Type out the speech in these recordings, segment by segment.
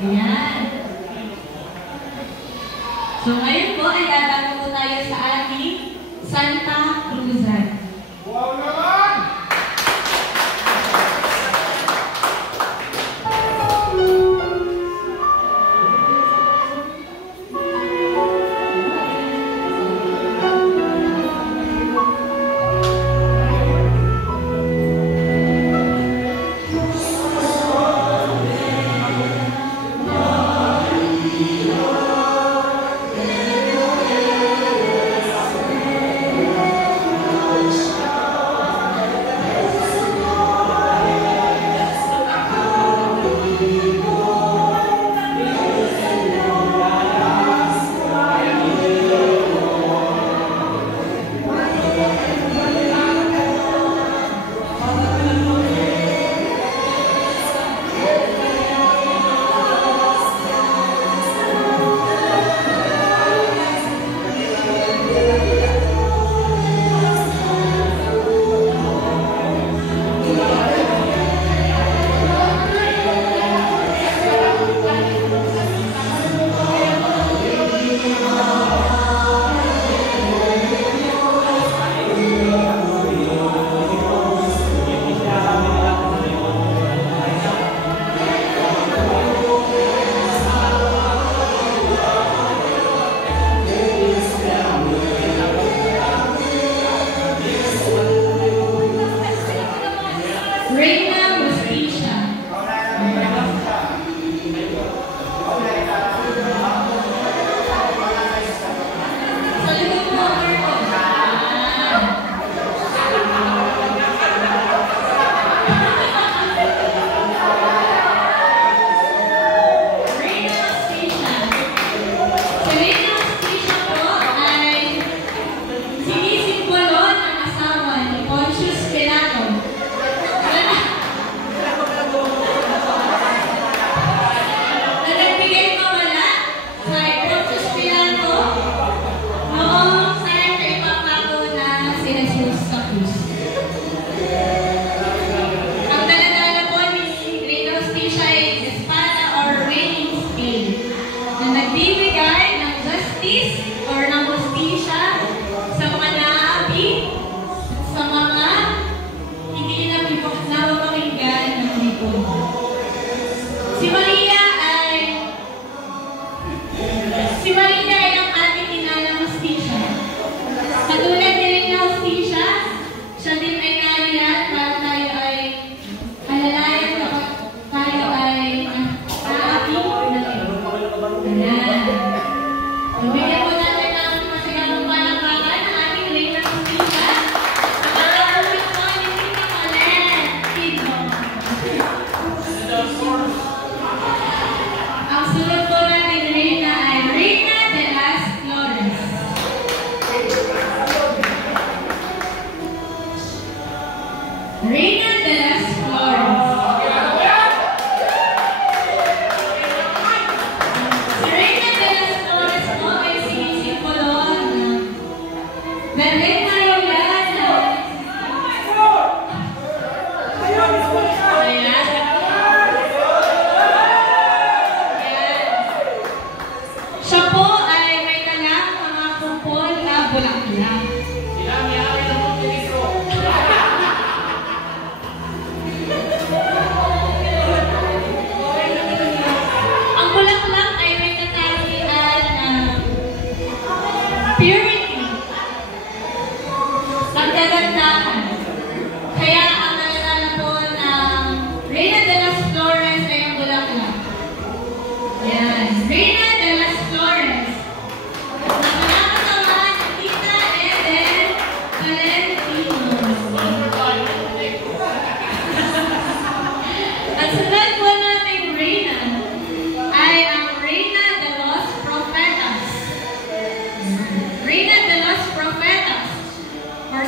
Ayan. So ngayon po ay dadalo po tayo sa ating Santa Cruzan. Wow naman!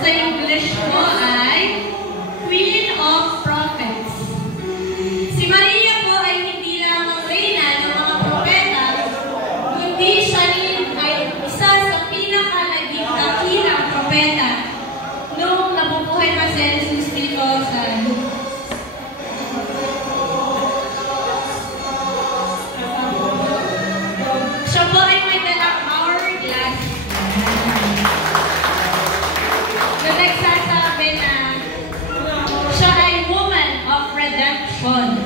sa English po ay Queen of Prophets. Si Maria po ay hindi lamang reyna ng mga propeta, kundi siya rin ay isa sa pinaka-naging dakilang propeta noong nabubuhay pa si Jesus dito sa lupa. Siya po ay may dalang hourglass na nagsasabi na siya ay woman of redemption.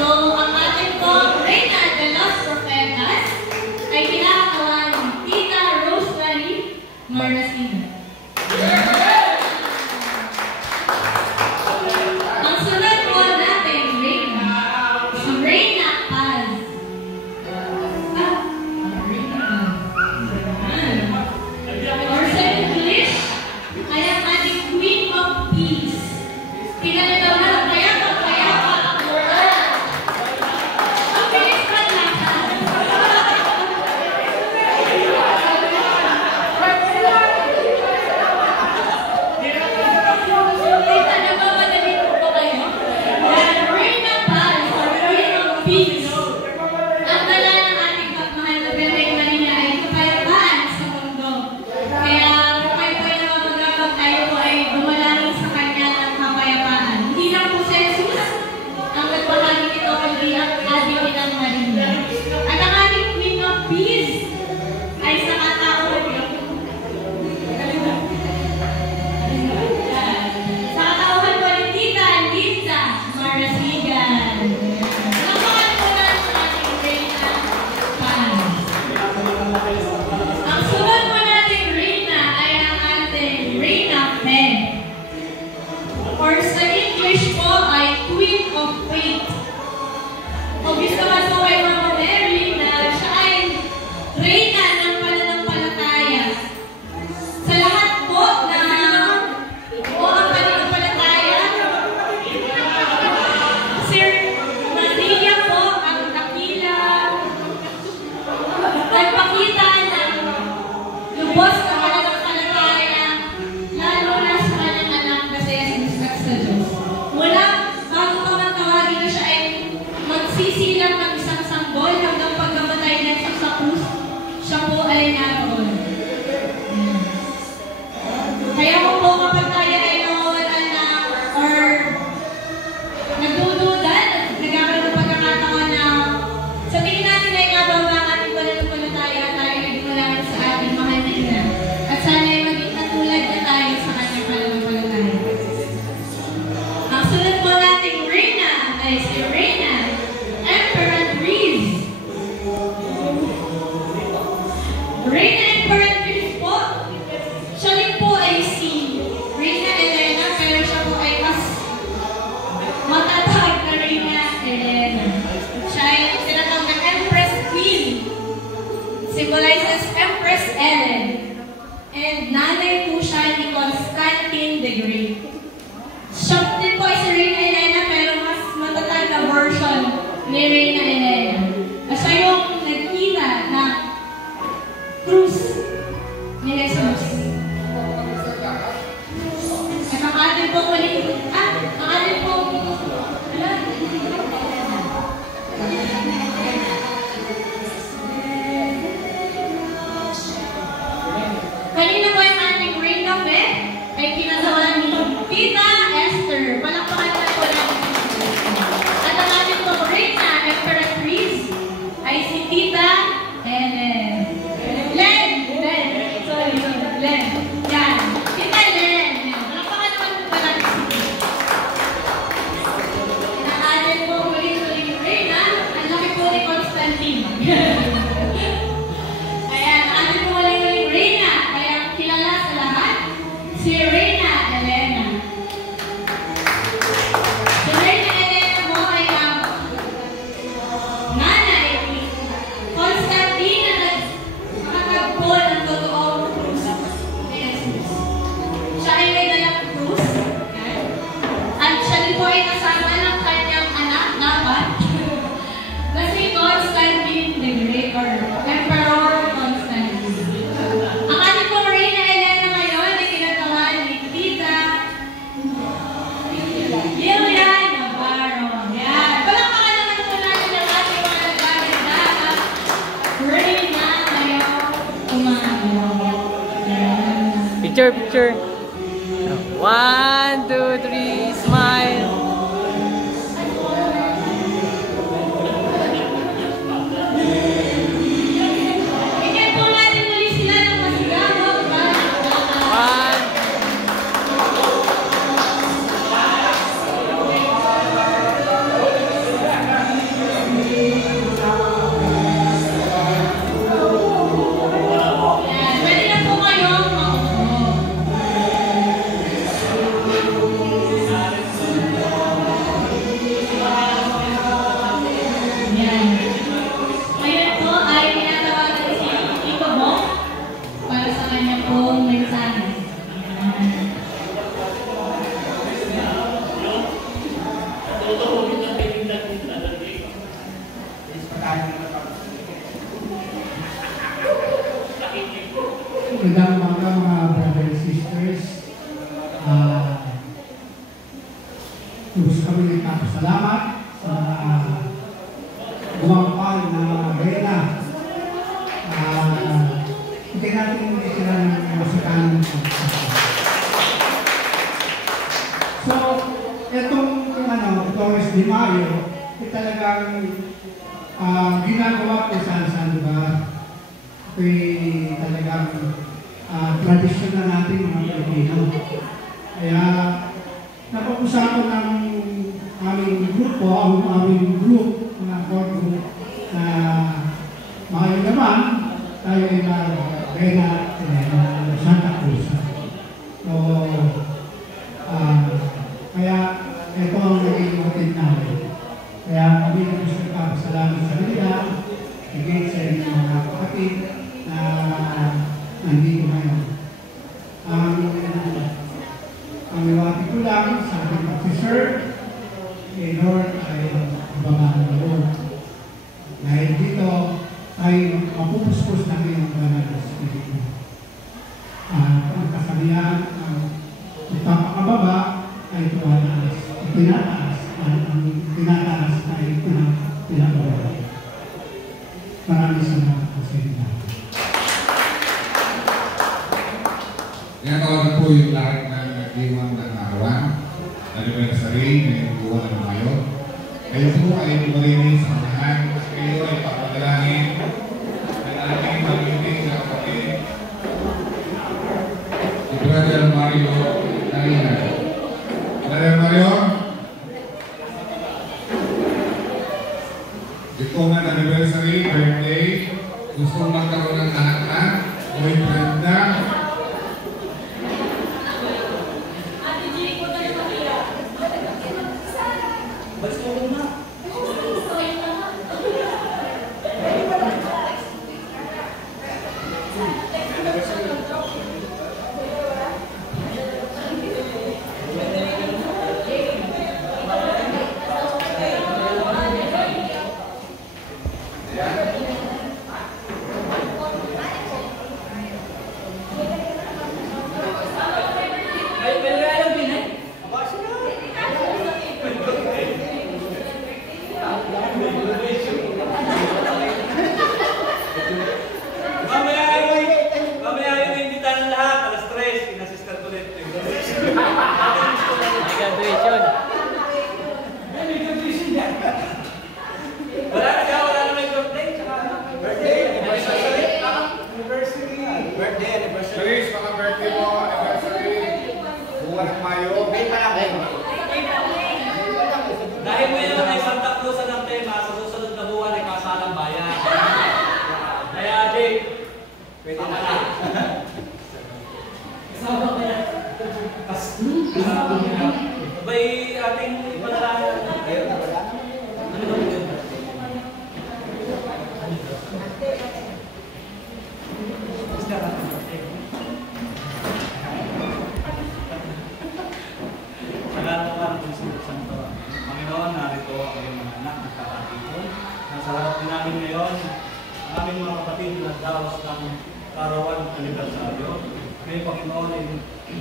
So, ang ating pong Reyna de los Profetas ay kinakatawan ni Tita Rosemary Maracina. Ang sunod po natin, Reyna, si Reyna Paz. Or sa English, ay ang ating Queen of Peace. Pinalitaw na kaya ang moral. Ang bilis pa lang. Tita, nagmamadali po ba kayo? Yan, Reyna Paz, or Queen of Peace. Ang dala ng ating pagmahal na Birheng Maria ay kapayapaan sa mundo. Kaya kung kayo po ay namamagabag, tayo po ay dumalangin sa Kanya ng kapayapaan. Hindi lang po si Jesus ang nagpahagi nito, kundi ang ating Inang Maria. At ang ating Queen of Peace ay sa katauhan niyo. Sa katauhan po ni Tita Lisa Marasigan. Napakan po natin sa ating Reyna Paz. Ang sunod po nating Reyna ay ang ating Reyna Pen. Or sa English po ay Queen of Faith. Obvious naman po kay Mama Mary na siya ay Reyna ng pananampalataya. Sa lahat po na o ang pananampalataya, si Maria po ang dakila nagpakita ng lubos na pananampalataya, lalo na sa kanyang anak na si Jesus at sa Diyos. Mula bago pa man tawagin na siya ay magsisilang ng isang sanggol hanggang pagkamatay na siya sa krus, siya po ay naroon. Kaya kung po kapag tayo ay nawawalan na or nagdududa, nagkakaroon ng pagkakataon na sa tingin natin ay nga ba ang ating pananampalataya tayo ay dumalangan sa ating mahal na ina. At sana ay maging katulad na tayo sa kanyang pananampalataya. Ang sunod po nating Reyna ay si Reyna Emperatriz. Reyna Emperatriz po, siya rin po ay si Reyna Elena, pero siya po ay mas matatag na Reyna Elena. Siya ay tinatawag na Empress Queen. Symbolizes Empress Ellen. And nanay po siya ni Constantine the Great. Siya din po ay si Reyna Elena, pero mas matatag na version ni Reyna Elena. Siya yung nagkita na krus ni Jesus. At ang ating pong ang ating pong kanina po yung ating Reyna Pen ay kinagawa ni Tita Esther. Palakpakan na po natin. At ang ating pong Reyna Emperatriz ay si Tita Len. Yan. Tita Len. Palakpakan naman po natin si Tita. Ang ating pong muling Reyna, ang laki po ni Constantine. Ayan, ang ating pong muling Reyna, kaya kilala sa lahat, si Reyna Elena. Si Reyna Elena mo ay ang nanay ni Constantine Picture, picture. 1, 2, 3, smile. Bigyan po natin muli sila ng masigabong palakpakan. 1. Yan, pwede na po kayong makuha. Yan. Ngayon po ay tinatawagan si Tito Bong para sa kanya pong mensahe. Yan. Magandang umaga mga brothers and sisters. Gusto kami nagpapasalamat sa gumampan na reyna. Hindi natin sila ng masakalan. So, itong Torres de Mayo, talagang ginagawa ko saan lugar. Ito'y talagang tradisyon na natin mga Pilipino. Kaya napag-usapan ng aming grupo, ang aming group, mga core group, na mga naman, tayo ay mag-rena Santa Cruz. So, kaya ito ang naging motive namin. Kaya kami gusto nagpapasalamat sa kanila, higit sa inyong mga kapatid na nandito ngayon. Ang iwati ko lang sa ating mag-serve, Lord ay babaan ng Lord. Dahil dito ay mapupuspos namin ang banal na Espiritu. Ang kasabihan, ang ipapakababa ay tinataas, ang tinataas ay pinababa. Maraming salamat po sa inyo. Tinatawagan po yung lahat ng nag-iwan ng arawan, anniversary, ngayong buwan ng Mayo. Kayo po ay marinig sa lahat, kayo ay papadalangin, ng ating pag-ibig sa kapatid. Si Brother Mario Narina. Brother Mario, ito nga anniversary, birthday, gusto magkaroon ng anak-anak, boyfriend na, Graduation. Chris, mga birthday mo, anniversary, buwan ng Mayo. Dahil ngayon ay Santa Cruz ang tema, sa susunod na buwan ay kasalang bayan. Kaya Jake, pwede na na. Kasama ka na. Kasama ka na. Abay ating ipanalangin. Ano ba yun? Panginoon, narito ang iyong mga anak na kakatipon. Nasa harap din namin ngayon, ang aming mga kapatid na daos ng karawan ng anibersaryo. Ngayon, Panginoon,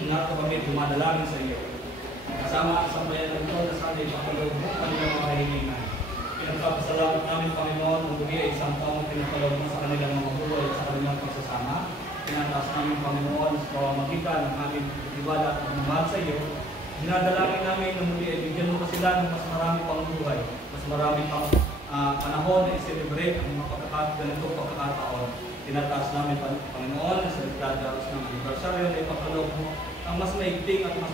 nato kami dumadalangin sa iyo. Kasama ang sambayan ng ito na sana ipapaloob ang iyong mga hiningan. Pinagpapasalamat namin, Panginoon, ang bumi ay isang taong pinapaloob mo sa kanilang mga buhay at sa kanilang pagsasama. tinataas namin Panginoon sa pamamagitan ng aming tiwala at pagmamahal sa iyo. Dinadalangin namin na muli ay bigyan mo pa sila ng mas marami pang buhay, mas marami pang panahon na i-celebrate ang mga ganitong pagkakataon. Tinataas namin Panginoon sa dadaos ng anibersaryo na ipagkaloob mo ang mas maigting at mas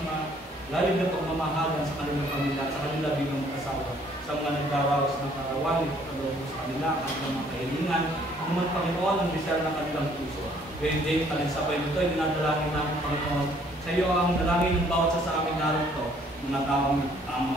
lalim na pagmamahalan sa kanilang pamilya at sa kanila bilang mag-asawa. Sa mga nagdaraos ng karawan, ipagkaloob mo sa kanila ang kanilang mga kahilingan, ang naman Panginoon ang desire ng kanilang puso. Gayun din, kalinsabay nito ay dinadalangin namin Panginoon. Sa iyo ang dalangin ng bawat sa amin narito, mga taong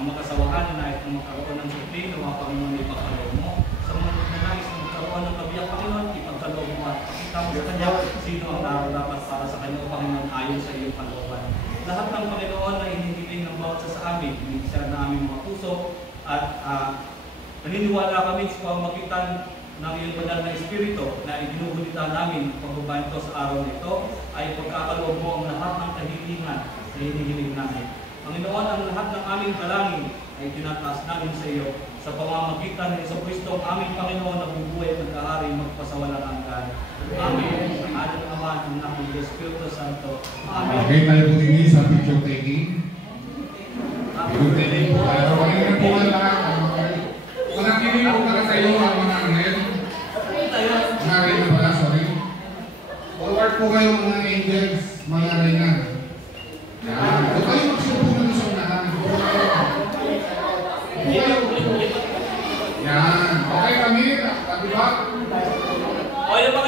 mag-asawahan na nais na magkaroon ng suplin, mga Panginoon ipagkaloob mo. Sa mga nais na magkaroon ng kabiyak Panginoon, ipagkaloob mo at pakita mo sa kanya sino ang nararapat para sa kanya, Panginoon, ayon sa iyong kalooban. Lahat ng Panginoon na hinihiling ng bawat sa amin, inisar na aming mga puso at naniniwala kami sa pamamagitan ng iyong banal na Espiritu na ibinuhulita namin pagbabayan ito sa araw na ito ay pagkakaloob mo ang lahat ng kahilingan na hinihiling namin. Panginoon, ang lahat ng aming dalangin ay tinataas namin sa iyo sa pamamagitan ng Jesucristo, ang aming Panginoon na bubuhay at nagkahari magpasawalang hanggan. Amen. Ang ating Ama, ang Anak ng Espiritu Santo. Amen. Okay, tayo po din sa picture taking. Picture taking po tayo. Pakinggan po ang lahat. Panakinig po para tayo ang mga angel. Mga reyna pala, sorry. Forward po kayo mga angels, mga reyna. Yan. Huwag kayo magsipunan sa unahan. Yan. Okay kami, tabi ba? O, yung mga